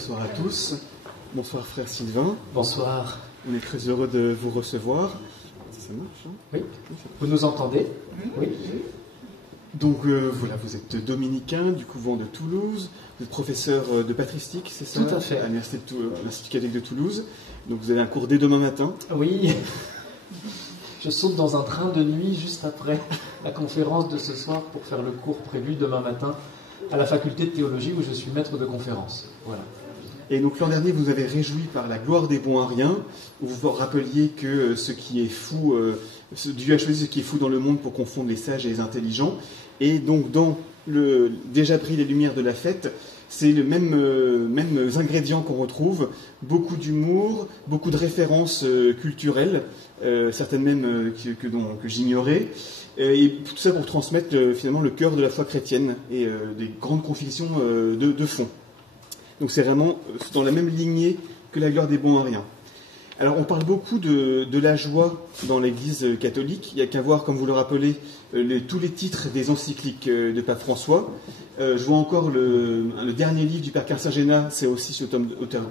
bonsoir à tous. Bonsoir frère Sylvain. Bonsoir. On est très heureux de vous recevoir. Ça marche, hein? Oui. Vous nous entendez? Oui. Donc voilà, vous êtes dominicain du couvent de Toulouse, vous êtes professeur de patristique, c'est ça? Tout à fait. À l'Institut catholique de Toulouse. Donc vous avez un cours dès demain matin. Oui. Je saute dans un train de nuit juste après la conférence de ce soir pour faire le cours prévu demain matin à la faculté de théologie où je suis maître de conférence. Voilà. Et donc l'an dernier, vous avez réjoui par la gloire des bons à rien, où vous vous rappeliez que ce qui est fou, Dieu a choisi ce qui est fou dans le monde pour confondre les sages et les intelligents. Et donc dans le déjà pris les lumières de la fête, c'est le même ingrédients qu'on retrouve, beaucoup d'humour, beaucoup de références culturelles, certaines même que j'ignorais, et tout ça pour transmettre finalement le cœur de la foi chrétienne et des grandes convictions de fond. Donc c'est vraiment dans la même lignée que la gloire des bons à rien. Alors on parle beaucoup de la joie dans l'Église catholique. Il n'y a qu'à voir, comme vous le rappelez, tous les titres des encycliques de Pape François. Je vois encore le dernier livre du Père Cartagena, c'est aussi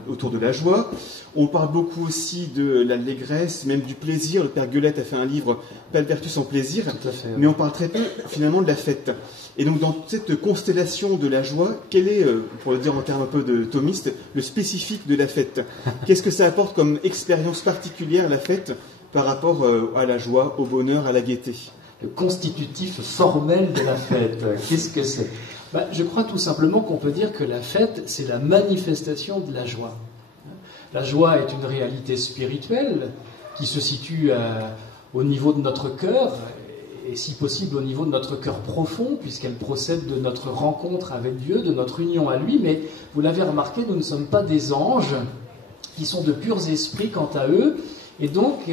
autour de la joie. On parle beaucoup aussi de l'allégresse, même du plaisir. Le Père Gueulette a fait un livre, Palpertus en plaisir. Tout à fait, oui. Mais on parle très peu finalement de la fête. Et donc dans cette constellation de la joie, quel est, pour le dire en termes un peu de thomiste, le spécifique de la fête? Qu'est-ce que ça apporte comme expérience particulière, la fête, par rapport à la joie, au bonheur, à la gaieté? Le constitutif formel de la fête, qu'est-ce que c'est? Je crois tout simplement qu'on peut dire que la fête, c'est la manifestation de la joie. La joie est une réalité spirituelle qui se situe au niveau de notre cœur, et si possible au niveau de notre cœur profond, puisqu'elle procède de notre rencontre avec Dieu, de notre union à lui. Mais vous l'avez remarqué, nous ne sommes pas des anges qui sont de purs esprits quant à eux. Et donc,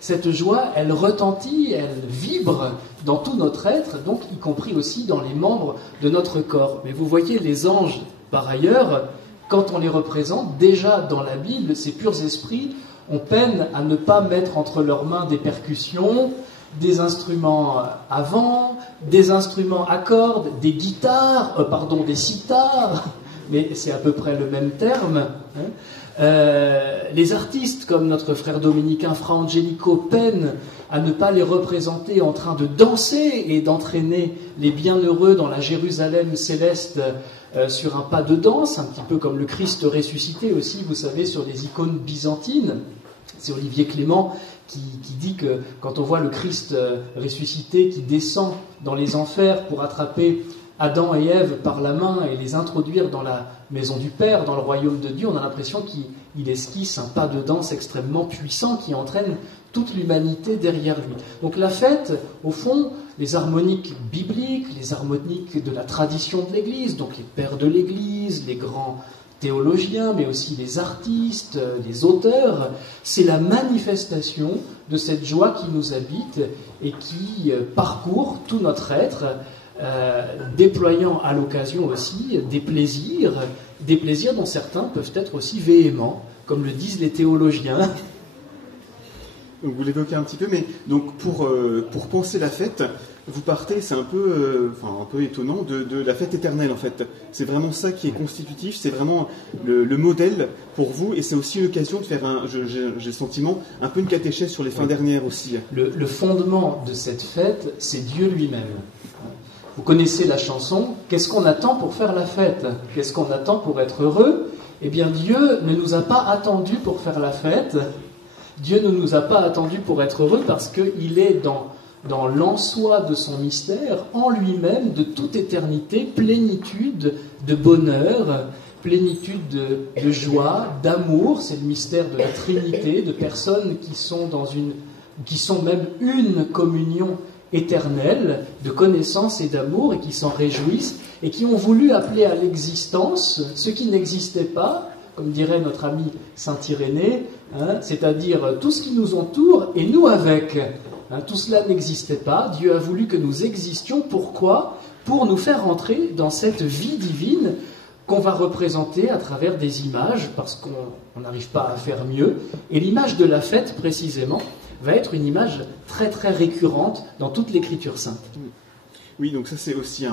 cette joie, elle retentit, elle vibre dans tout notre être, donc y compris aussi dans les membres de notre corps. Mais vous voyez, les anges, par ailleurs, quand on les représente, déjà dans la Bible, ces purs esprits ont peine à ne pas mettre entre leurs mains des percussions, des instruments à vent, des instruments à cordes, des guitares, des sitars, mais c'est à peu près le même terme, hein. Les artistes comme notre frère dominicain Fra Angelico peinent à ne pas les représenter en train de danser et d'entraîner les bienheureux dans la Jérusalem céleste sur un pas de danse, un petit peu comme le Christ ressuscité aussi, vous savez, sur les icônes byzantines. C'est Olivier Clément qui dit que quand on voit le Christ ressuscité qui descend dans les enfers pour attraper Adam et Ève par la main et les introduire dans la maison du Père, dans le royaume de Dieu, on a l'impression qu'il esquisse un pas de danse extrêmement puissant qui entraîne toute l'humanité derrière lui. Donc la fête, au fond, les harmoniques bibliques, les harmoniques de la tradition de l'Église, donc les pères de l'Église, les grands théologiens, mais aussi les artistes, les auteurs, c'est la manifestation de cette joie qui nous habite et qui parcourt tout notre être, déployant à l'occasion aussi des plaisirs dont certains peuvent être aussi véhéments, comme le disent les théologiens. Donc vous l'évoquez un petit peu, mais donc pour penser la fête, vous partez, c'est un peu étonnant, de la fête éternelle en fait. C'est vraiment ça qui est constitutif, c'est vraiment le modèle pour vous, et c'est aussi l'occasion de faire, j'ai le sentiment, un peu une catéchèse sur les fins dernières aussi. Le fondement de cette fête, c'est Dieu lui-même. Vous connaissez la chanson « Qu'est-ce qu'on attend pour faire la fête? Qu'est-ce qu'on attend pour être heureux ?» Eh bien, Dieu ne nous a pas attendus pour faire la fête. Dieu ne nous a pas attendus pour être heureux parce qu'il est dans l'en-soi de son mystère, en lui-même, de toute éternité, plénitude de bonheur, plénitude de joie, d'amour. C'est le mystère de la Trinité, de personnes qui sont même une communion éternelle de connaissance et d'amour et qui s'en réjouissent et qui ont voulu appeler à l'existence ce qui n'existait pas, comme dirait notre ami Saint Irénée, c'est-à-dire tout ce qui nous entoure et nous avec. Tout cela n'existait pas. Dieu a voulu que nous existions. Pourquoi? Pour nous faire entrer dans cette vie divine qu'on va représenter à travers des images, parce qu'on n'arrive pas à faire mieux. Et l'image de la fête, précisément, va être une image très très récurrente dans toute l'Écriture sainte. Oui, donc ça c'est aussi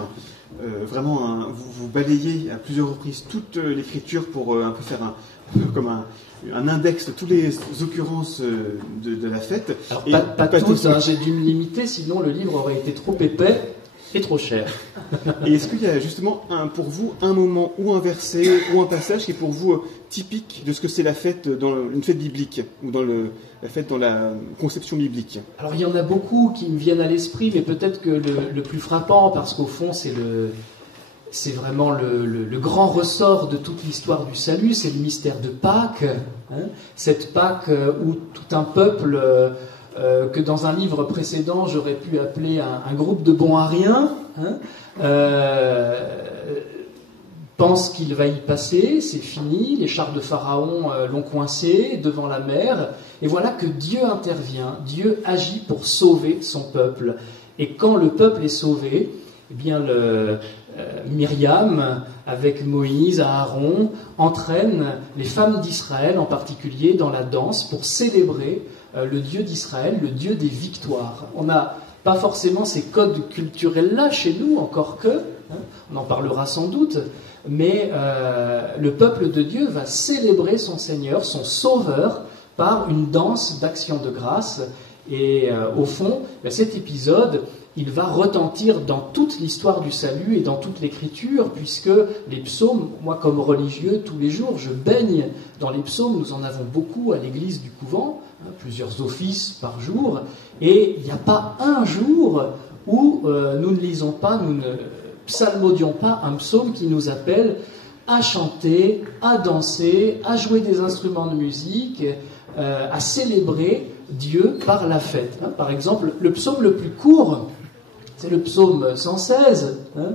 vous balayez à plusieurs reprises toute l'écriture pour un peu faire comme un index de toutes les occurrences de la fête. Alors, pas toutes, hein, j'ai dû me limiter, sinon le livre aurait été trop épais et trop cher. Et est-ce qu'il y a justement pour vous un moment ou un verset ou un passage qui est pour vous typique de ce que c'est la fête dans une fête biblique ou dans la fête dans la conception biblique? Alors il y en a beaucoup qui me viennent à l'esprit, mais peut-être que le plus frappant, parce qu'au fond c'est vraiment le grand ressort de toute l'histoire du salut, c'est le mystère de Pâques, hein, cette Pâques où tout un peuple que dans un livre précédent j'aurais pu appeler un groupe de bons à rien, hein, pense qu'il va y passer, c'est fini, les chars de Pharaon l'ont coincé devant la mer, et voilà que Dieu intervient, Dieu agit pour sauver son peuple. Et quand le peuple est sauvé, eh bien Myriam, avec Moïse, Aaron, entraîne les femmes d'Israël en particulier dans la danse pour célébrer le Dieu d'Israël, le Dieu des victoires. On n'a pas forcément ces codes culturels-là chez nous, encore que, hein, on en parlera sans doute, mais le peuple de Dieu va célébrer son Seigneur, son Sauveur, par une danse d'action de grâce. Et au fond, cet épisode, il va retentir dans toute l'histoire du salut et dans toute l'Écriture, puisque les psaumes, moi comme religieux, tous les jours, je baigne dans les psaumes, nous en avons beaucoup à l'église du couvent, hein, plusieurs offices par jour, et il n'y a pas un jour où nous ne lisons pas, nous ne psalmodions pas un psaume qui nous appelle à chanter, à danser, à jouer des instruments de musique, à célébrer Dieu par la fête. Hein. Par exemple, le psaume le plus court, c'est le psaume 116. Hein.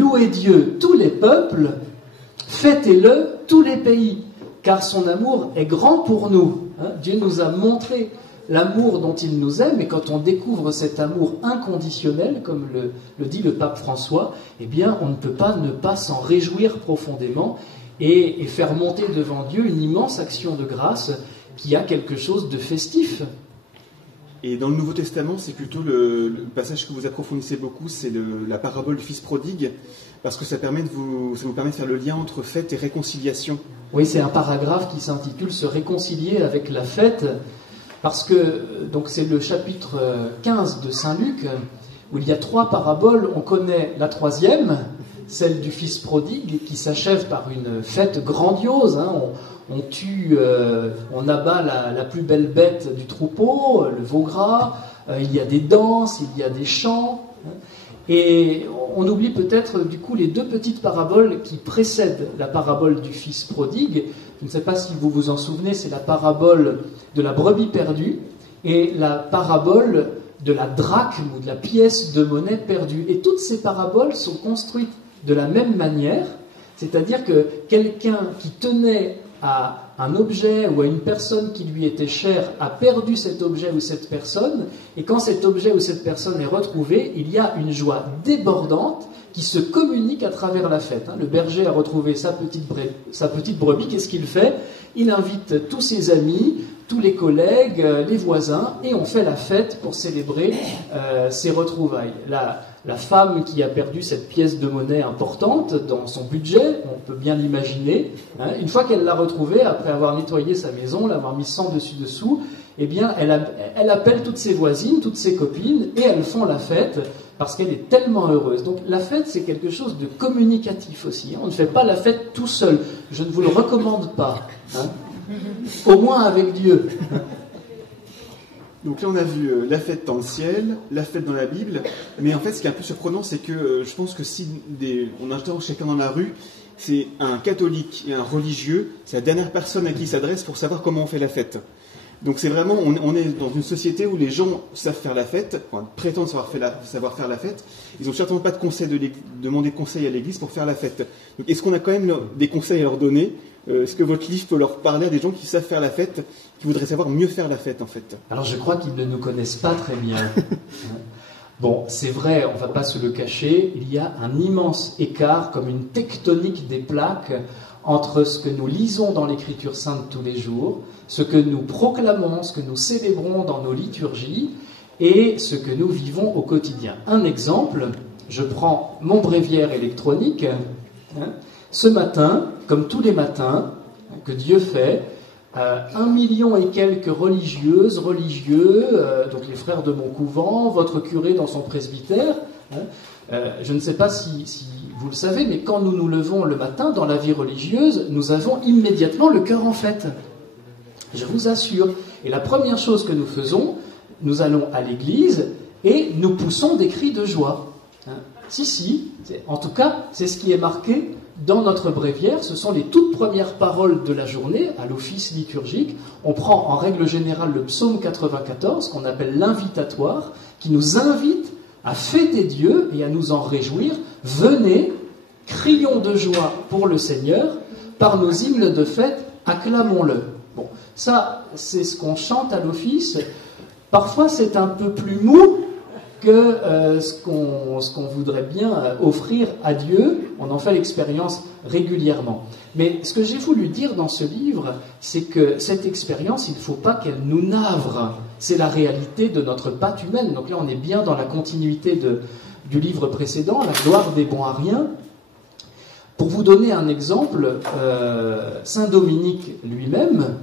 Louez Dieu tous les peuples, fêtez-le tous les pays, car son amour est grand pour nous. Hein. Dieu nous a montré l'amour dont il nous aime, et quand on découvre cet amour inconditionnel, comme le dit le pape François, eh bien, on ne peut pas ne pas s'en réjouir profondément et faire monter devant Dieu une immense action de grâce qui a quelque chose de festif. Et dans le Nouveau Testament, c'est plutôt le passage que vous approfondissez beaucoup, c'est la parabole du Fils prodigue, parce que ça vous permet de faire le lien entre fête et réconciliation. Oui, c'est un paragraphe qui s'intitule « Se réconcilier avec la fête », parce que donc c'est le chapitre 15 de Saint Luc, où il y a 3 paraboles. On connaît la 3e, celle du Fils prodigue, qui s'achève par une fête grandiose. Hein. On tue, on abat la plus belle bête du troupeau, le veau gras, il y a des danses, il y a des chants. Hein. Et on oublie peut-être du coup les 2 petites paraboles qui précèdent la parabole du Fils prodigue. Je ne sais pas si vous vous en souvenez, c'est la parabole de la brebis perdue et la parabole de la drachme ou de la pièce de monnaie perdue. Et toutes ces paraboles sont construites de la même manière, c'est-à-dire que quelqu'un qui tenait à un objet ou à une personne qui lui était chère a perdu cet objet ou cette personne, et quand cet objet ou cette personne est retrouvé, il y a une joie débordante qui se communique à travers la fête. Le berger a retrouvé sa petite brebis, qu'est-ce qu'il fait? Il invite tous ses amis, tous les collègues, les voisins, et on fait la fête pour célébrer ces retrouvailles. La femme qui a perdu cette pièce de monnaie importante dans son budget, on peut bien l'imaginer, hein, une fois qu'elle l'a retrouvée, après avoir nettoyé sa maison, l'avoir mis sans dessus-dessous, eh bien, elle appelle toutes ses voisines, toutes ses copines, et elles font la fête parce qu'elle est tellement heureuse. Donc la fête, c'est quelque chose de communicatif aussi. Hein. On ne fait pas la fête tout seul. Je ne vous le recommande pas. Hein. Au moins avec Dieu. Donc là, on a vu la fête dans le ciel, la fête dans la Bible, mais en fait, ce qui est un peu surprenant, c'est que je pense que si on interroge quelqu'un dans la rue, c'est un catholique et un religieux, c'est la dernière personne à qui il s'adresse pour savoir comment on fait la fête. Donc c'est vraiment, on est dans une société où les gens savent faire la fête, enfin, prétendent savoir faire la fête. Ils n'ont certainement pas de demander conseil à l'église pour faire la fête. Donc est-ce qu'on a quand même des conseils à leur donner? Est-ce que votre livre peut leur parler à des gens qui savent faire la fête, qui voudraient savoir mieux faire la fête en fait? Alors je crois qu'ils ne nous connaissent pas très bien. Bon, c'est vrai, on ne va pas se le cacher, il y a un immense écart, comme une tectonique des plaques, entre ce que nous lisons dans l'Écriture sainte tous les jours, ce que nous proclamons, ce que nous célébrons dans nos liturgies, et ce que nous vivons au quotidien. Un exemple, je prends mon bréviaire électronique. Ce matin, comme tous les matins que Dieu fait, 1 million et quelques religieuses, religieux, donc les frères de mon couvent, votre curé dans son presbytère. Je ne sais pas si vous le savez, mais quand nous nous levons le matin dans la vie religieuse, nous avons immédiatement le cœur en fête. Je vous assure. Et la première chose que nous faisons, nous allons à l'église et nous poussons des cris de joie. Si, en tout cas, c'est ce qui est marqué dans notre bréviaire. Ce sont les toutes premières paroles de la journée à l'office liturgique. On prend en règle générale le psaume 94, qu'on appelle l'invitatoire, qui nous invite à fêter Dieu et à nous en réjouir. Venez, crions de joie pour le Seigneur, par nos hymnes de fête, acclamons-le. Bon, ça, c'est ce qu'on chante à l'office. Parfois, c'est un peu plus mou que ce qu'on voudrait bien offrir à Dieu. On en fait l'expérience régulièrement. Mais ce que j'ai voulu dire dans ce livre, c'est que cette expérience, il ne faut pas qu'elle nous navre. C'est la réalité de notre patte humaine. Donc là, on est bien dans la continuité du livre précédent, La gloire des bons à rien. Pour vous donner un exemple, Saint Dominique lui-même,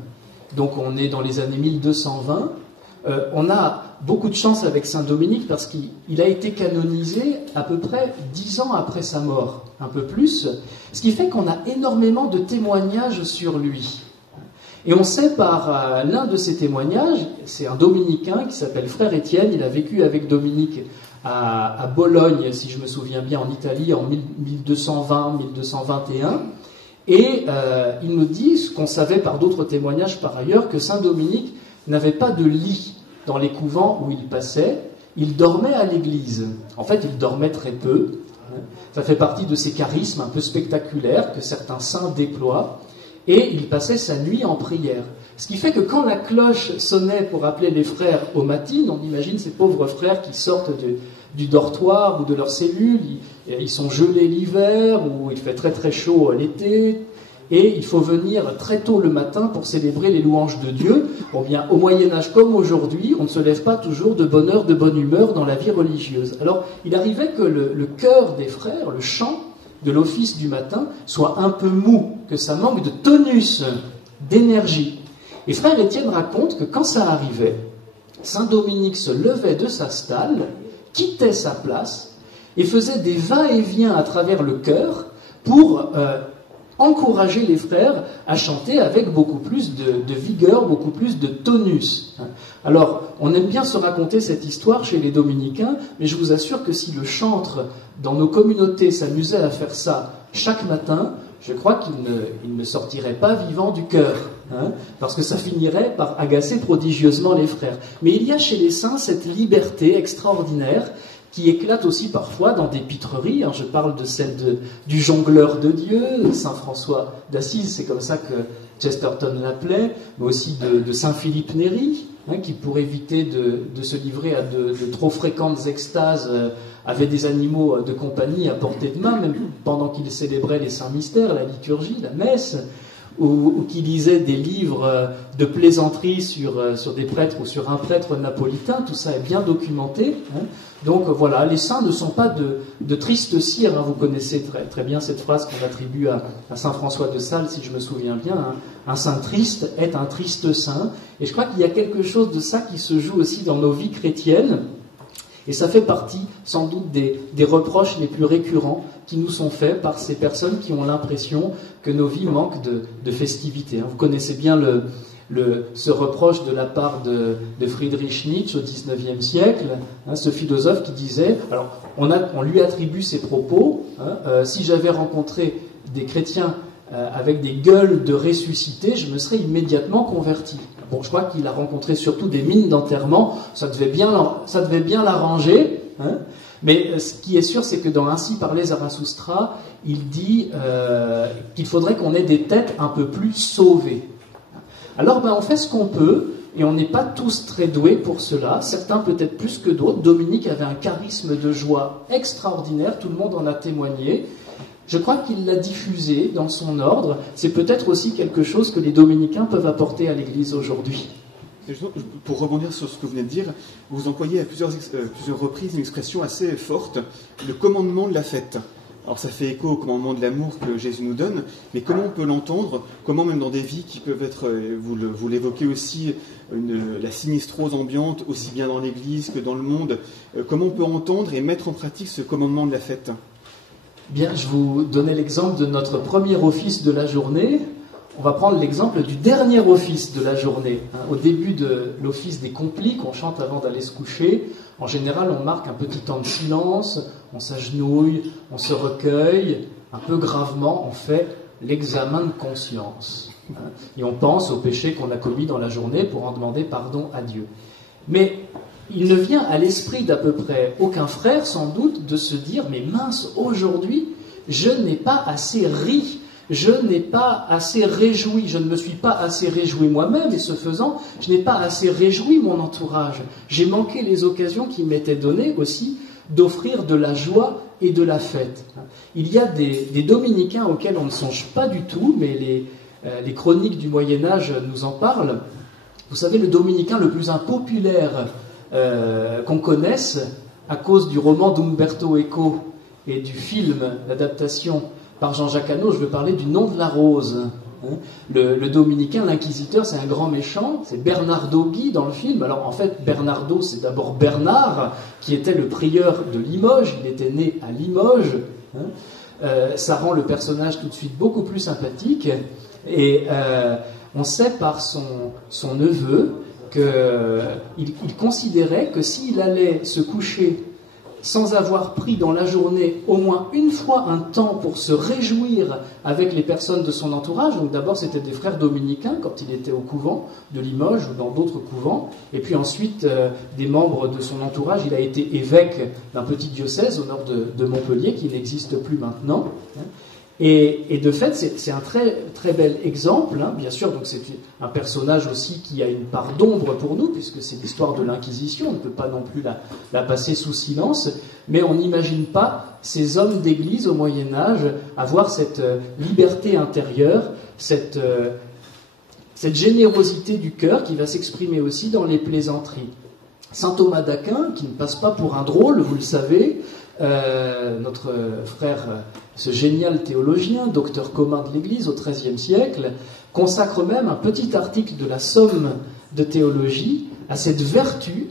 donc on est dans les années 1220, on a beaucoup de chance avec Saint Dominique parce qu'il a été canonisé à peu près 10 ans après sa mort, un peu plus, ce qui fait qu'on a énormément de témoignages sur lui. Et on sait par l'un de ces témoignages, c'est un dominicain qui s'appelle Frère Étienne, il a vécu avec Dominique à Bologne, si je me souviens bien, en Italie, en 1220-1221, et il nous dit, ce qu'on savait par d'autres témoignages par ailleurs, que Saint Dominique n'avait pas de lit dans les couvents où il passait, il dormait à l'église. En fait, il dormait très peu. Ça fait partie de ces charismes un peu spectaculaires que certains saints déploient. Et il passait sa nuit en prière. Ce qui fait que quand la cloche sonnait pour appeler les frères aux matines, on imagine ces pauvres frères qui sortent du dortoir ou de leur cellule, ils sont gelés l'hiver ou il fait très très chaud l'été. Et il faut venir très tôt le matin pour célébrer les louanges de Dieu. Bon bien, au Moyen-Âge comme aujourd'hui, on ne se lève pas toujours de bonne heure, de bonne humeur dans la vie religieuse. Alors, il arrivait que le cœur des frères, le chant de l'office du matin, soit un peu mou, que ça manque de tonus, d'énergie. Et Frère Étienne raconte que quand ça arrivait, Saint Dominique se levait de sa stalle, quittait sa place et faisait des va-et-vient à travers le chœur pour encourager les frères à chanter avec beaucoup plus de vigueur, beaucoup plus de tonus. Alors, on aime bien se raconter cette histoire chez les dominicains, mais je vous assure que si le chantre dans nos communautés s'amusait à faire ça chaque matin, je crois qu'il ne sortirait pas vivant du chœur, parce que ça finirait par agacer prodigieusement les frères. Mais il y a chez les saints cette liberté extraordinaire qui éclate aussi parfois dans des pitreries. Je parle de celle du jongleur de Dieu, Saint François d'Assise, c'est comme ça que Chesterton l'appelait, mais aussi de Saint Philippe Néri, qui pour éviter de se livrer à de trop fréquentes extases, avait des animaux de compagnie à portée de main, même pendant qu'il célébrait les saints mystères, la liturgie, la messe, ou qui lisait des livres de plaisanterie sur des prêtres ou sur un prêtre napolitain. Tout ça est bien documenté. Donc voilà, les saints ne sont pas de tristes cires. Vous connaissez très, très bien cette phrase qu'on attribue à saint François de Sales, si je me souviens bien. Un saint triste est un triste saint. Et je crois qu'il y a quelque chose de ça qui se joue aussi dans nos vies chrétiennes. Et ça fait partie, sans doute, des reproches les plus récurrents qui nous sont faits par ces personnes qui ont l'impression que nos vies manquent de festivité. Vous connaissez bien ce reproche de la part de Friedrich Nietzsche au XIXe siècle, ce philosophe qui disait, alors on lui attribue ses propos, si j'avais rencontré des chrétiens avec des gueules de ressuscités, je me serais immédiatement converti. Bon, je crois qu'il a rencontré surtout des mines d'enterrement, ça devait bien l'arranger, mais ce qui est sûr, c'est que dans Ainsi parlait Zarathustra, il dit qu'il faudrait qu'on ait des têtes un peu plus sauvées. Alors, on fait ce qu'on peut, et on n'est pas tous très doués pour cela, certains peut-être plus que d'autres. Dominique avait un charisme de joie extraordinaire, tout le monde en a témoigné. Je crois qu'il l'a diffusé dans son ordre. C'est peut-être aussi quelque chose que les dominicains peuvent apporter à l'Église aujourd'hui. Pour rebondir sur ce que vous venez de dire, vous employez à plusieurs reprises une expression assez forte, le commandement de la fête. Alors ça fait écho au commandement de l'amour que Jésus nous donne, mais comment on peut l'entendre? Comment même dans des vies qui peuvent être, vous l'évoquez aussi, la sinistrose ambiante, aussi bien dans l'Église que dans le monde, comment on peut entendre et mettre en pratique ce commandement de la fête? Bien, je vous donnais l'exemple de notre premier office de la journée. On va prendre l'exemple du dernier office de la journée. Au début de l'office des complis qu'on chante avant d'aller se coucher, en général, on marque un petit temps de silence, on s'agenouille, on se recueille, un peu gravement, on fait l'examen de conscience. Et on pense aux péchés qu'on a commis dans la journée pour en demander pardon à Dieu. Mais il ne vient à l'esprit d'à peu près aucun frère, sans doute, de se dire « Mais mince, aujourd'hui, je n'ai pas assez ri. Je n'ai pas assez réjoui, je ne me suis pas assez réjoui moi-même, et ce faisant, je n'ai pas assez réjoui mon entourage. J'ai manqué les occasions qui m'étaient données aussi d'offrir de la joie et de la fête. » Il y a des dominicains auxquels on ne songe pas du tout, mais les chroniques du Moyen-Âge nous en parlent. Vous savez, le dominicain le plus impopulaire qu'on connaisse, à cause du roman d'Umberto Eco et du film, l'adaptation par Jean-Jacques Hano, je veux parler du Nom de la Rose. Le dominicain, l'inquisiteur, c'est un grand méchant, c'est Bernardo Gui dans le film. Alors en fait, Bernardo, c'est d'abord Bernard, qui était le prieur de Limoges, il était né à Limoges. Ça rend le personnage tout de suite beaucoup plus sympathique. Et on sait par son neveu qu'il considérait que s'il allait se coucher sans avoir pris dans la journée au moins une fois un temps pour se réjouir avec les personnes de son entourage. Donc d'abord c'était des frères dominicains quand il était au couvent de Limoges ou dans d'autres couvents, et puis ensuite des membres de son entourage. Il a été évêque d'un petit diocèse au nord de Montpellier qui n'existe plus maintenant. Et de fait, c'est un très, très bel exemple, bien sûr. Donc c'est un personnage aussi qui a une part d'ombre pour nous, puisque c'est l'histoire de l'Inquisition, on ne peut pas non plus la passer sous silence, mais on n'imagine pas ces hommes d'église au Moyen-Âge avoir cette liberté intérieure, cette générosité du cœur qui va s'exprimer aussi dans les plaisanteries. Saint Thomas d'Aquin, qui ne passe pas pour un drôle, vous le savez, notre frère, ce génial théologien, docteur commun de l'Église au XIIIe siècle, consacre même un petit article de la Somme de théologie à cette vertu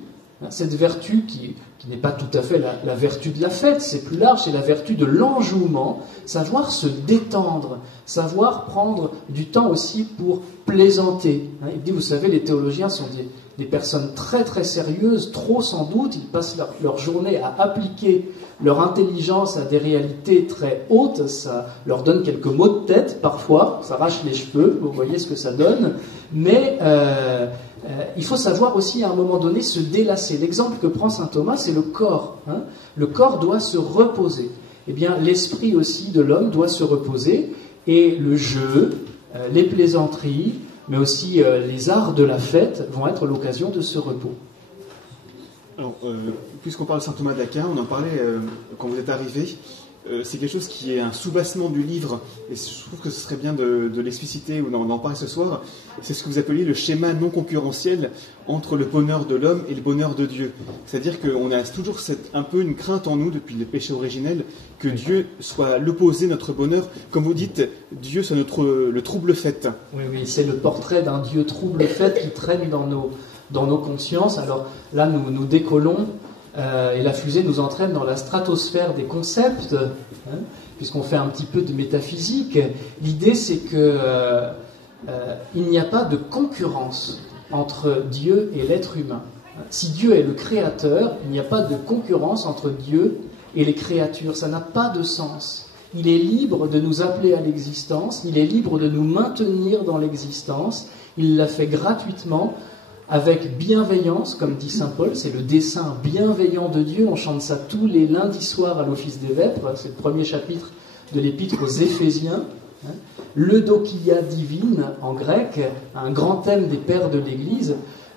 qui n'est pas tout à fait la vertu de la fête, c'est plus large, c'est la vertu de l'enjouement, savoir se détendre, savoir prendre du temps aussi pour plaisanter. Il dit, vous savez, les théologiens sont des personnes très très sérieuses, trop sans doute, ils passent leur journée à appliquer leur intelligence à des réalités très hautes, ça leur donne quelques maux de tête parfois, ça arrache les cheveux, vous voyez ce que ça donne, mais il faut savoir aussi à un moment donné se délasser. L'exemple que prend saint Thomas, c'est le corps. Le corps doit se reposer. Eh bien, l'esprit aussi de l'homme doit se reposer, et le jeu, les plaisanteries, mais aussi les arts de la fête vont être l'occasion de ce repos. Alors, puisqu'on parle de saint Thomas d'Aquin, on en parlait quand vous êtes arrivé. C'est quelque chose qui est un soubassement du livre, et je trouve que ce serait bien de l'expliciter ou d'en parler ce soir. C'est ce que vous appeliez le schéma non concurrentiel entre le bonheur de l'homme et le bonheur de Dieu. C'est-à-dire qu'on a toujours un peu une crainte en nous, depuis le péché originel, que Dieu soit l'opposé de notre bonheur. Comme vous dites, Dieu soit le trouble-fête. Oui, c'est le portrait d'un Dieu trouble-fête qui traîne dans nos consciences. Alors là, nous décollons. Et la fusée nous entraîne dans la stratosphère des concepts, puisqu'on fait un petit peu de métaphysique. L'idée, c'est que il n'y a pas de concurrence entre Dieu et l'être humain. Si Dieu est le créateur, il n'y a pas de concurrence entre Dieu et les créatures. Ça n'a pas de sens. Il est libre de nous appeler à l'existence, il est libre de nous maintenir dans l'existence. Il l'a fait gratuitement, avec bienveillance, comme dit saint Paul, c'est le dessein bienveillant de Dieu. On chante ça tous les lundis soirs à l'office des vêpres, c'est le premier chapitre de l'épître aux Éphésiens. L'eudokia divine, en grec, un grand thème des pères de l'Église.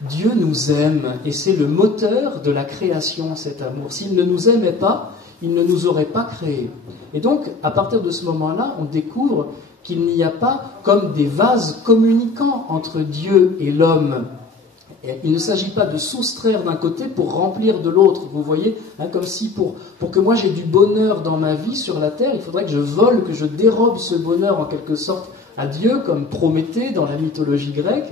Dieu nous aime, et c'est le moteur de la création, cet amour. S'il ne nous aimait pas, il ne nous aurait pas créés. Et donc, à partir de ce moment-là, on découvre qu'il n'y a pas comme des vases communicants entre Dieu et l'homme. Et il ne s'agit pas de soustraire d'un côté pour remplir de l'autre, vous voyez, comme si pour que moi j'ai du bonheur dans ma vie sur la terre, il faudrait que je vole, que je dérobe ce bonheur en quelque sorte à Dieu, comme Prométhée dans la mythologie grecque,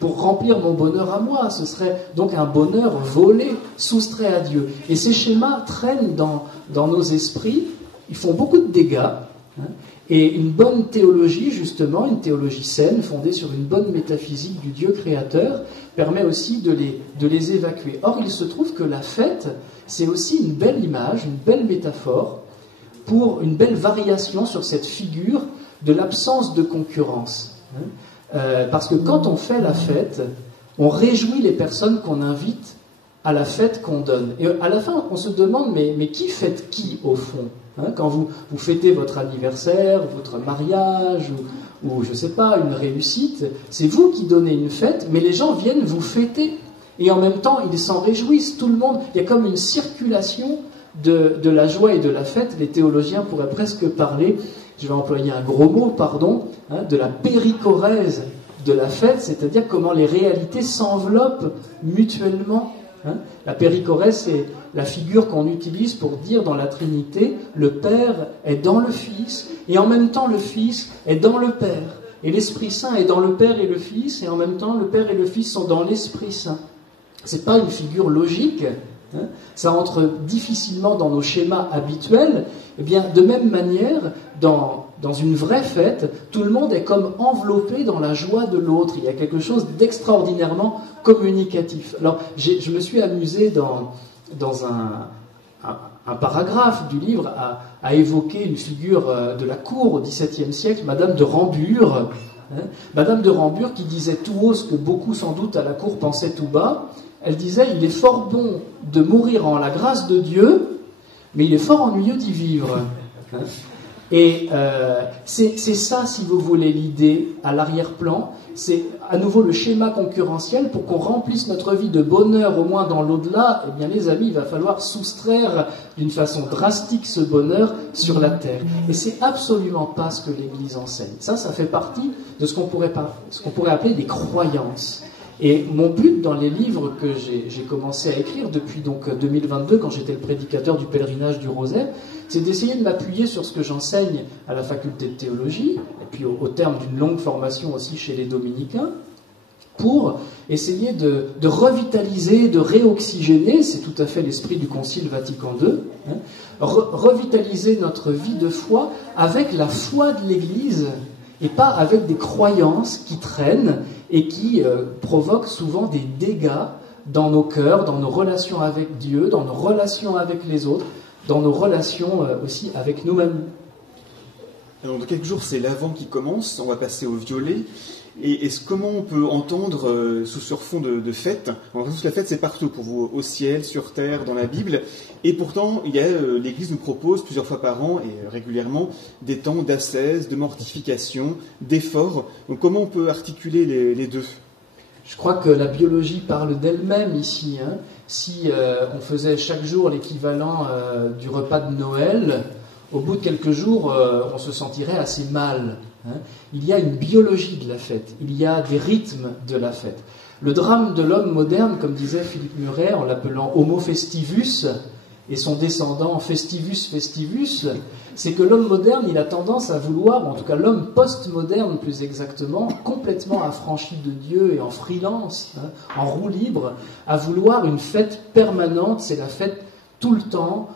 pour remplir mon bonheur à moi. Ce serait donc un bonheur volé, soustrait à Dieu. Et ces schémas traînent dans nos esprits, ils font beaucoup de dégâts, et une bonne théologie, justement, une théologie saine, fondée sur une bonne métaphysique du Dieu créateur, permet aussi de les évacuer. Or, il se trouve que la fête, c'est aussi une belle image, une belle métaphore, pour une belle variation sur cette figure de l'absence de concurrence. Parce que quand on fait la fête, on réjouit les personnes qu'on invite à la fête qu'on donne. Et à la fin, on se demande, mais qui fête qui, au fond ? Quand vous fêtez votre anniversaire, votre mariage, ou je ne sais pas, une réussite, c'est vous qui donnez une fête, mais les gens viennent vous fêter. Et en même temps, ils s'en réjouissent, tout le monde. Il y a comme une circulation de la joie et de la fête. Les théologiens pourraient presque parler, je vais employer un gros mot, pardon, de la périchorèse de la fête, c'est-à-dire comment les réalités s'enveloppent mutuellement. La périchorèse, c'est la figure qu'on utilise pour dire dans la Trinité, le Père est dans le Fils, et en même temps le Fils est dans le Père. Et l'Esprit Saint est dans le Père et le Fils, et en même temps le Père et le Fils sont dans l'Esprit Saint. C'est pas une figure logique, ça entre difficilement dans nos schémas habituels. Eh bien, de même manière, dans une vraie fête, tout le monde est comme enveloppé dans la joie de l'autre. Il y a quelque chose d'extraordinairement communicatif. Alors, je me suis amusé dans un paragraphe du livre à évoquer une figure de la cour au XVIIe siècle, Madame de Rambure. Madame de Rambure qui disait tout haut ce que beaucoup sans doute à la cour pensaient tout bas. Elle disait « Il est fort bon de mourir en la grâce de Dieu, mais il est fort ennuyeux d'y vivre. » Et c'est ça, si vous voulez, l'idée à l'arrière-plan. C'est à nouveau le schéma concurrentiel. Pour qu'on remplisse notre vie de bonheur, au moins dans l'au-delà, eh bien les amis, il va falloir soustraire d'une façon drastique ce bonheur sur la terre. Et c'est absolument pas ce que l'Église enseigne. Ça fait partie de ce qu'on pourrait appeler des croyances. Et mon but dans les livres que j'ai commencé à écrire depuis donc 2022, quand j'étais le prédicateur du pèlerinage du Rosaire, c'est d'essayer de m'appuyer sur ce que j'enseigne à la faculté de théologie, et puis au terme d'une longue formation aussi chez les dominicains, pour essayer de revitaliser, de réoxygéner, c'est tout à fait l'esprit du Concile Vatican II, revitaliser notre vie de foi avec la foi de l'Église, et pas avec des croyances qui traînent et qui provoquent souvent des dégâts dans nos cœurs, dans nos relations avec Dieu, dans nos relations avec les autres, dans nos relations aussi avec nous-mêmes. Alors, dans quelques jours, c'est l'Avent qui commence, on va passer au violet. Et comment on peut entendre sous ce fond de fête? On a l'impression que la fête, c'est partout pour vous, au ciel, sur terre, dans la Bible. Et pourtant, l'Église nous propose plusieurs fois par an et régulièrement des temps d'ascèse, de mortification, d'effort. Donc comment on peut articuler les deux? Je crois que la biologie parle d'elle-même ici. Si on faisait chaque jour l'équivalent du repas de Noël, au bout de quelques jours, on se sentirait assez mal. Il y a une biologie de la fête, il y a des rythmes de la fête. Le drame de l'homme moderne, comme disait Philippe Muret, en l'appelant Homo festivus, et son descendant Festivus Festivus, c'est que l'homme moderne, il a tendance à vouloir, en tout cas l'homme post-moderne plus exactement, complètement affranchi de Dieu et en freelance, en roue libre, à vouloir une fête permanente, c'est la fête tout le temps,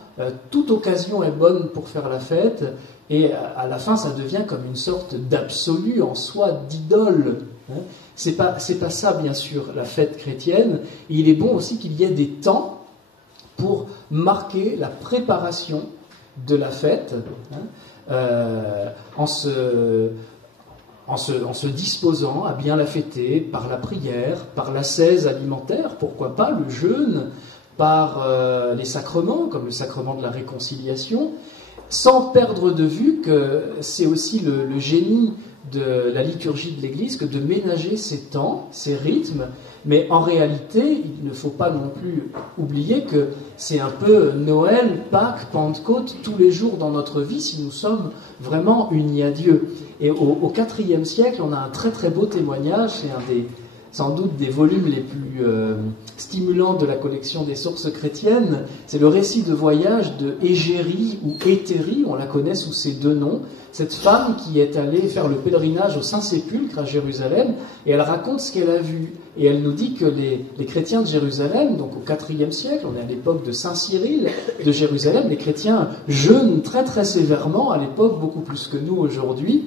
toute occasion est bonne pour faire la fête, et à la fin ça devient comme une sorte d'absolu en soi, d'idole. C'est pas ça bien sûr la fête chrétienne, et il est bon aussi qu'il y ait des temps pour marquer la préparation de la fête, en se disposant à bien la fêter par la prière, par l'ascèse alimentaire, pourquoi pas, le jeûne, par les sacrements, comme le sacrement de la réconciliation, sans perdre de vue que c'est aussi le génie de la liturgie de l'Église que de ménager ces temps, ces rythmes, mais en réalité, il ne faut pas non plus oublier que c'est un peu Noël, Pâques, Pentecôte, tous les jours dans notre vie si nous sommes vraiment unis à Dieu. Et au IVe siècle, on a un très très beau témoignage, sans doute des volumes les plus stimulants de la collection des sources chrétiennes. C'est le récit de voyage de Égérie ou Hétérie, on la connaît sous ces deux noms. Cette femme qui est allée faire le pèlerinage au Saint-Sépulcre à Jérusalem, et elle raconte ce qu'elle a vu. Et elle nous dit que les chrétiens de Jérusalem, donc au IVe siècle, on est à l'époque de Saint Cyril de Jérusalem, les chrétiens jeûnent très très sévèrement à l'époque, beaucoup plus que nous aujourd'hui.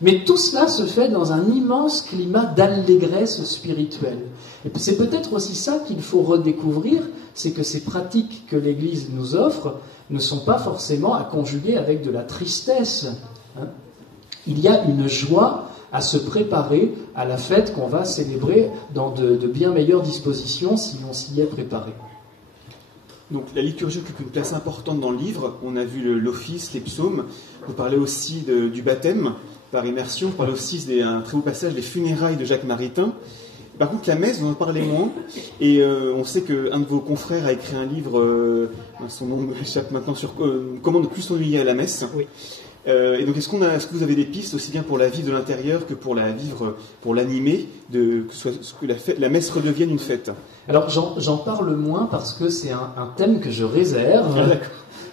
Mais tout cela se fait dans un immense climat d'allégresse spirituelle. Et puis c'est peut-être aussi ça qu'il faut redécouvrir, c'est que ces pratiques que l'Église nous offre ne sont pas forcément à conjuguer avec de la tristesse. Il y a une joie à se préparer à la fête qu'on va célébrer dans de bien meilleures dispositions si on s'y est préparé. Donc la liturgie occupe une place importante dans le livre. On a vu l'office, les psaumes. Vous parlez aussi du baptême par immersion. Vous parlez aussi d'un très beau passage, les funérailles de Jacques Maritain. Par contre, la messe, vous en parlez moins. Et on sait qu'un de vos confrères a écrit un livre, son nom m'échappe maintenant, sur comment ne plus s'ennuyer à la messe. Oui. Et donc, est-ce que vous avez des pistes aussi bien pour la vivre de l'intérieur que pour la vivre, pour l'animer, que la messe redevienne une fête? Alors, j'en parle moins parce que c'est un thème que je réserve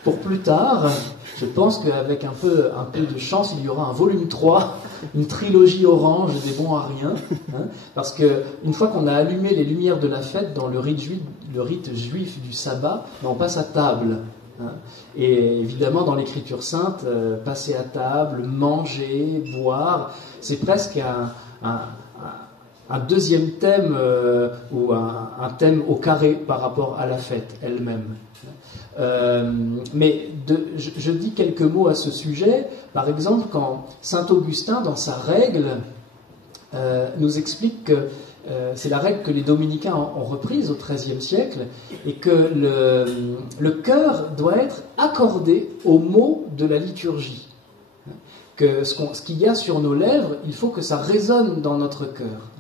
pour plus tard. Je pense qu'avec un peu de chance, il y aura un volume 3, une trilogie orange des bons à rien. Parce qu'une fois qu'on a allumé les lumières de la fête dans le rite juif du sabbat, on passe à table. Et évidemment, dans l'Écriture sainte, passer à table, manger, boire, c'est presque un deuxième thème ou un thème au carré par rapport à la fête elle-même. Mais je dis quelques mots à ce sujet. Par exemple, quand saint Augustin, dans sa règle, nous explique que c'est la règle que les dominicains ont reprise au XIIIe siècle, et que le cœur doit être accordé aux mots de la liturgie. Que ce qu'il y a sur nos lèvres, il faut que ça résonne dans notre cœur.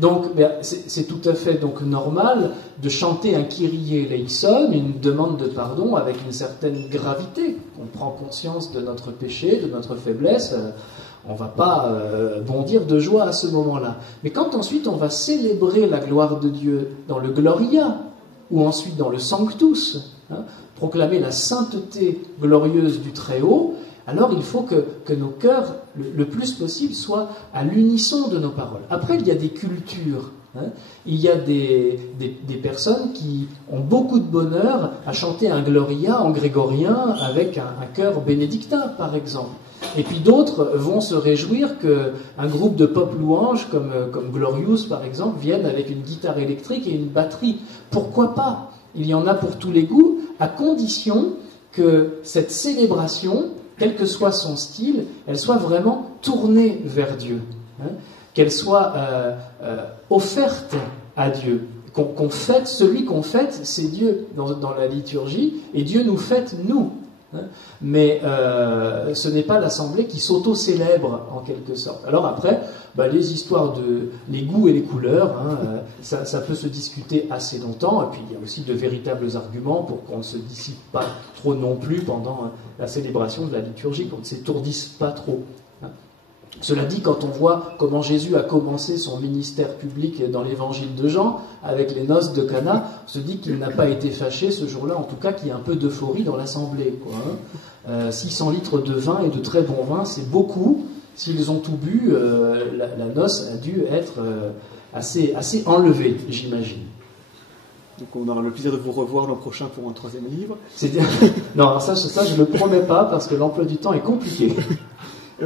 Donc, c'est tout à fait donc normal de chanter un Kyrie eleison, une demande de pardon, avec une certaine gravité. On prend conscience de notre péché, de notre faiblesse. On ne va pas bondir de joie à ce moment-là. Mais quand ensuite on va célébrer la gloire de Dieu dans le Gloria, ou ensuite dans le Sanctus, proclamer la sainteté glorieuse du Très-Haut, alors il faut que nos cœurs, le plus possible, soient à l'unisson de nos paroles. Après, il y a des cultures. Il y a des personnes qui ont beaucoup de bonheur à chanter un Gloria en grégorien avec un chœur bénédictin, par exemple. Et puis d'autres vont se réjouir qu'un groupe de pop louanges comme Glorious, par exemple, vienne avec une guitare électrique et une batterie. Pourquoi pas? Il y en a pour tous les goûts, à condition que cette célébration, quel que soit son style, elle soit vraiment tournée vers Dieu. Qu'elle soit offerte à Dieu. Qu'on fête, celui qu'on fête, c'est Dieu dans la liturgie, et Dieu nous fête nous. Mais ce n'est pas l'assemblée qui s'auto-célèbre en quelque sorte. Alors après, les histoires les goûts et les couleurs, ça peut se discuter assez longtemps, et puis il y a aussi de véritables arguments pour qu'on ne se dissipe pas trop non plus pendant la célébration de la liturgie, qu'on ne s'étourdisse pas trop. Cela dit, quand on voit comment Jésus a commencé son ministère public dans l'évangile de Jean, avec les noces de Cana, on se dit qu'il n'a pas été fâché ce jour-là, en tout cas qu'il y a un peu d'euphorie dans l'assemblée. 600 litres de vin et de très bon vin, c'est beaucoup. S'ils ont tout bu, la noce a dû être assez enlevée, j'imagine. Donc on aura le plaisir de vous revoir l'an prochain pour un 3e livre. Non, alors ça je ne le promets pas, parce que l'emploi du temps est compliqué.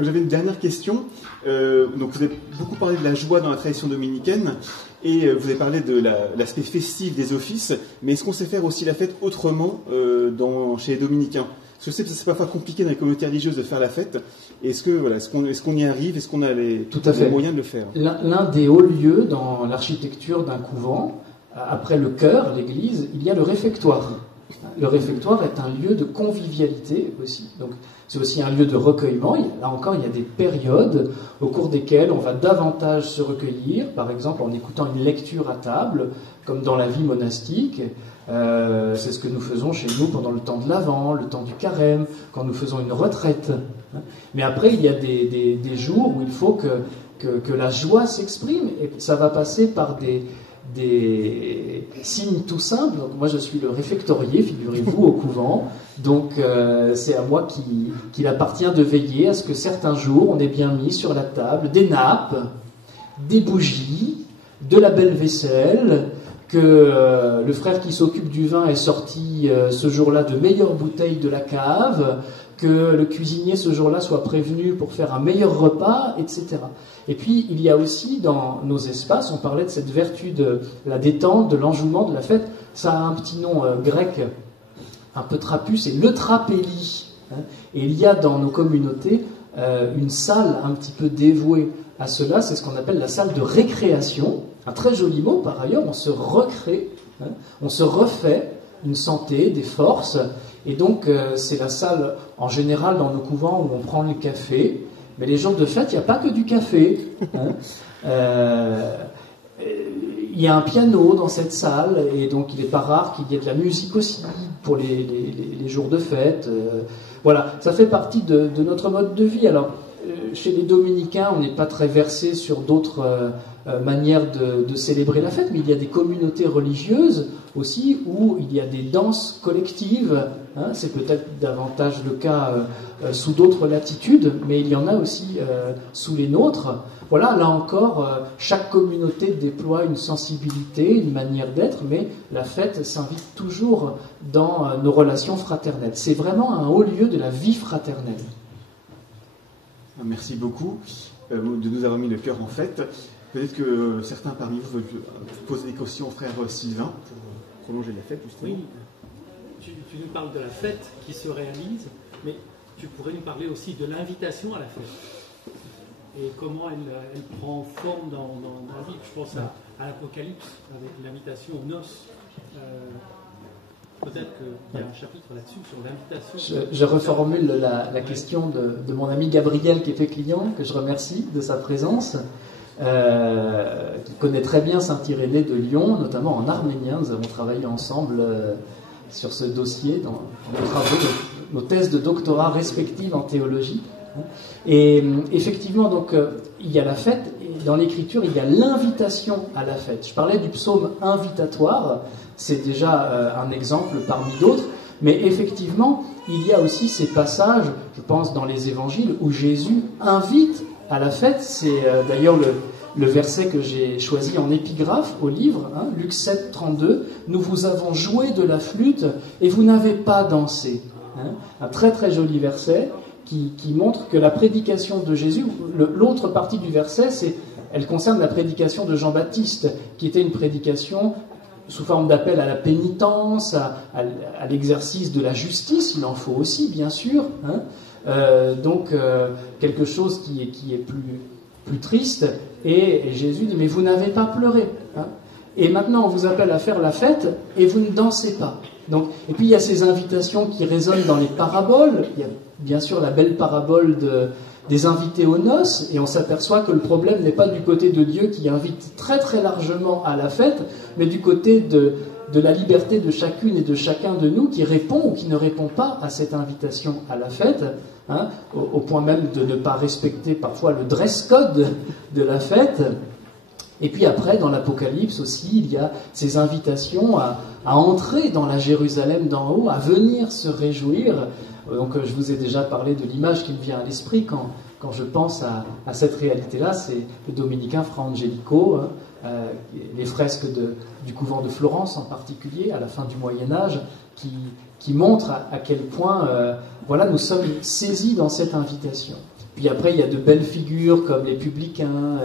J'avais une dernière question. Donc vous avez beaucoup parlé de la joie dans la tradition dominicaine, et vous avez parlé de l'aspect festif des offices, mais est-ce qu'on sait faire aussi la fête autrement chez les dominicains? Parce que je sais que c'est parfois compliqué dans les communautés religieuses de faire la fête. Est-ce qu'on y arrive? Est-ce qu'on a les moyens de le faire? L'un des hauts lieux dans l'architecture d'un couvent, après le chœur, l'église, il y a le réfectoire. Le réfectoire est un lieu de convivialité aussi. Donc, c'est aussi un lieu de recueillement. Là encore, il y a des périodes au cours desquelles on va davantage se recueillir, par exemple en écoutant une lecture à table, comme dans la vie monastique. C'est ce que nous faisons chez nous pendant le temps de l'Avent, le temps du carême, quand nous faisons une retraite. Mais après, il y a des jours où il faut que la joie s'exprime, et ça va passer par des signes tout simples. Donc, moi, je suis le réfectorier, figurez-vous, au couvent. Donc, c'est à moi qu'il appartient de veiller à ce que certains jours, on ait bien mis sur la table des nappes, des bougies, de la belle vaisselle, que le frère qui s'occupe du vin est sorti ce jour-là de meilleures bouteilles de la cave, que le cuisinier ce jour-là soit prévenu pour faire un meilleur repas, etc. Et puis, il y a aussi dans nos espaces, on parlait de cette vertu de la détente, de l'enjouement, de la fête. Ça a un petit nom grec un peu trapu, c'est le trapélie. Et il y a dans nos communautés une salle un petit peu dévouée à cela, c'est ce qu'on appelle la salle de récréation. Un très joli mot par ailleurs, on se recrée, on se refait une santé, des forces. Et donc, c'est la salle, en général, dans nos couvents où on prend le café. Mais les jours de fête, il n'y a pas que du café. Il y a un piano dans cette salle, et donc il n'est pas rare qu'il y ait de la musique aussi pour les jours de fête. Voilà, ça fait partie de notre mode de vie. Alors, chez les dominicains, on n'est pas très versé sur d'autres manières de célébrer la fête, mais il y a des communautés religieuses aussi où il y a des danses collectives. C'est peut-être davantage le cas sous d'autres latitudes, mais il y en a aussi sous les nôtres. Voilà, là encore, chaque communauté déploie une sensibilité, une manière d'être, mais la fête s'invite toujours dans nos relations fraternelles. C'est vraiment un haut lieu de la vie fraternelle. Merci beaucoup de nous avoir mis le cœur en fête. Peut-être que certains parmi vous veulent poser des questions au frère Sylvain pour prolonger la fête, justement. Oui, tu nous parles de la fête qui se réalise, mais tu pourrais nous parler aussi de l'invitation à la fête. Et comment elle prend forme dans la vie. Je pense à l'Apocalypse, avec l'invitation aux noces. Peut-être qu'il y a un chapitre là-dessus sur l'invitation. Je reformule la question de mon ami Gabriel qui était client, que je remercie de sa présence, qui connaît très bien Saint-Irénée de Lyon, notamment en arménien. Nous avons travaillé ensemble sur ce dossier dans nos travaux, nos thèses de doctorat respectives en théologie. Et effectivement, donc, il y a la fête, et dans l'Écriture, il y a l'invitation à la fête. Je parlais du psaume invitatoire, c'est déjà un exemple parmi d'autres, mais effectivement, il y a aussi ces passages, je pense, dans les évangiles, où Jésus invite à la fête. C'est d'ailleurs le verset que j'ai choisi en épigraphe au livre, Luc 7, 32, « Nous vous avons joué de la flûte et vous n'avez pas dansé ». Un très très joli verset qui montre que la prédication de Jésus, l'autre partie du verset, elle concerne la prédication de Jean-Baptiste, qui était une prédication sous forme d'appel à la pénitence, à l'exercice de la justice, il en faut aussi, bien sûr. Donc, quelque chose qui est plus triste. Et Jésus dit, mais vous n'avez pas pleuré. Et maintenant, on vous appelle à faire la fête et vous ne dansez pas. Donc, et puis, il y a ces invitations qui résonnent dans les paraboles. Il y a bien sûr la belle parabole des invités aux noces, et on s'aperçoit que le problème n'est pas du côté de Dieu qui invite très très largement à la fête, mais du côté de la liberté de chacune et de chacun de nous qui répond ou qui ne répond pas à cette invitation à la fête, au point même de ne pas respecter parfois le dress code de la fête. Et puis après, dans l'Apocalypse aussi, il y a ces invitations à entrer dans la Jérusalem d'en haut, à venir se réjouir. Donc je vous ai déjà parlé de l'image qui me vient à l'esprit quand je pense à cette réalité-là, c'est le dominicain Fra Angelico, les fresques du couvent de Florence en particulier, à la fin du Moyen-Âge, qui montrent à quel point nous sommes saisis dans cette invitation. Puis après, il y a de belles figures comme les publicains,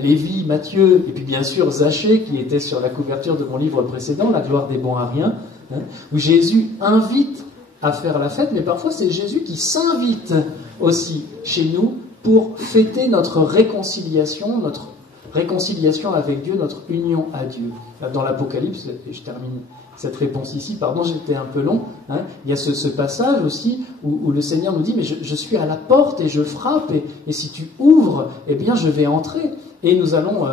Lévi, Matthieu, et puis bien sûr Zachée, qui était sur la couverture de mon livre précédent, La gloire des bons ariens, où Jésus invite à faire la fête, mais parfois c'est Jésus qui s'invite aussi chez nous pour fêter notre réconciliation, réconciliation avec Dieu, notre union à Dieu. Dans l'Apocalypse, et je termine cette réponse ici, pardon, j'étais un peu long, hein, il y a ce passage aussi où le Seigneur nous dit, mais je suis à la porte et je frappe, et si tu ouvres, eh bien je vais entrer. Et nous allons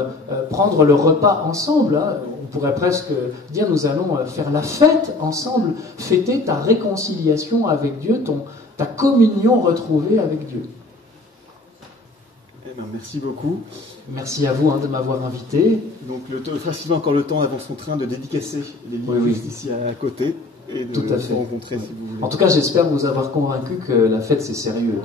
prendre le repas ensemble, hein. On pourrait presque dire, nous allons faire la fête ensemble, fêter ta réconciliation avec Dieu, ta communion retrouvée avec Dieu. Eh ben, merci beaucoup. Merci à vous de m'avoir invité. Donc, il fera souvent encore le temps avant son train de dédicacer les livres juste ici à côté et de se rencontrer si vous voulez. En tout cas, j'espère vous avoir convaincu que la fête c'est sérieux.